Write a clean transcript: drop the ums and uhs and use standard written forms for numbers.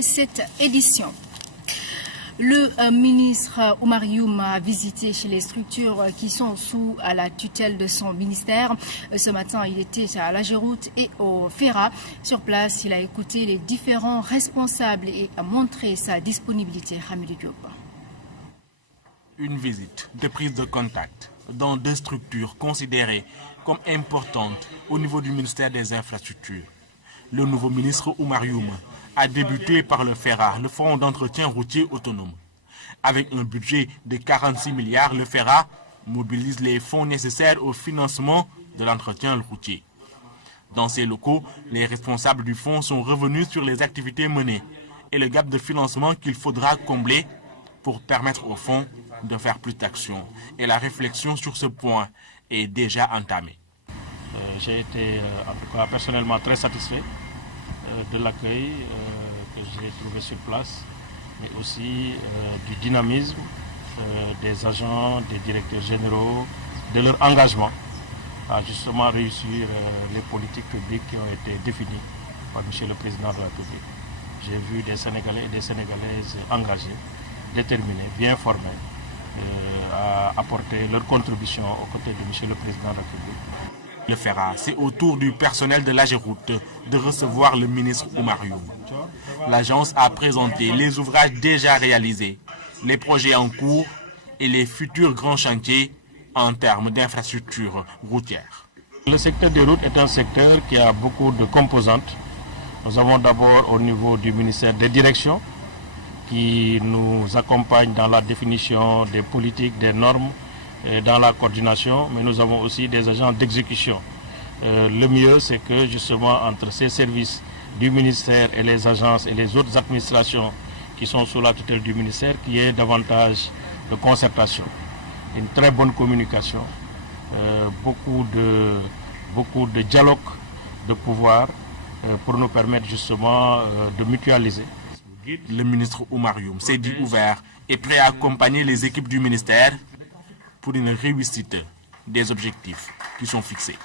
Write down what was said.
cette édition. Le ministre Oumar Youm a visité chez les structures qui sont sous la tutelle de son ministère. Ce matin, il était à l'Ageroute et au FERA. Sur place, il a écouté les différents responsables et a montré sa disponibilité. Hamidou Diop. Une visite de prise de contact dans deux structures considérées comme importantes au niveau du ministère des Infrastructures. Le nouveau ministre Oumar Youm a débuté par le FERA, le Fonds d'entretien routier autonome. Avec un budget de 46 milliards, le FERA mobilise les fonds nécessaires au financement de l'entretien routier. Dans ces locaux, les responsables du fonds sont revenus sur les activités menées et le gap de financement qu'il faudra combler pour permettre au fonds de faire plus d'actions. Et la réflexion sur ce point est déjà entamée. J'ai été en tout cas personnellement très satisfait de l'accueil que j'ai trouvé sur place, mais aussi du dynamisme des agents, des directeurs généraux, de leur engagement à justement réussir les politiques publiques qui ont été définies par M. le Président de la République. J'ai vu des Sénégalais et des Sénégalaises engagés, déterminés, bien formés, à apporter leur contribution aux côtés de M. le Président de la République. Le FERA, c'est au tour du personnel de l'Ageroute de recevoir le ministre Oumar Youm. L'agence a présenté les ouvrages déjà réalisés, les projets en cours et les futurs grands chantiers en termes d'infrastructures routières. Le secteur des routes est un secteur qui a beaucoup de composantes. Nous avons d'abord au niveau du ministère des directions qui nous accompagne dans la définition des politiques, des normes, dans la coordination, mais nous avons aussi des agents d'exécution. Le mieux, c'est que justement entre ces services du ministère et les agences et les autres administrations qui sont sous la tutelle du ministère, qu'il y ait davantage de concertation, une très bonne communication, beaucoup de dialogue de pouvoir pour nous permettre justement de mutualiser. Le ministre Oumar Youm s'est dit ouvert et prêt à accompagner les équipes du ministère pour une réussite des objectifs qui sont fixés.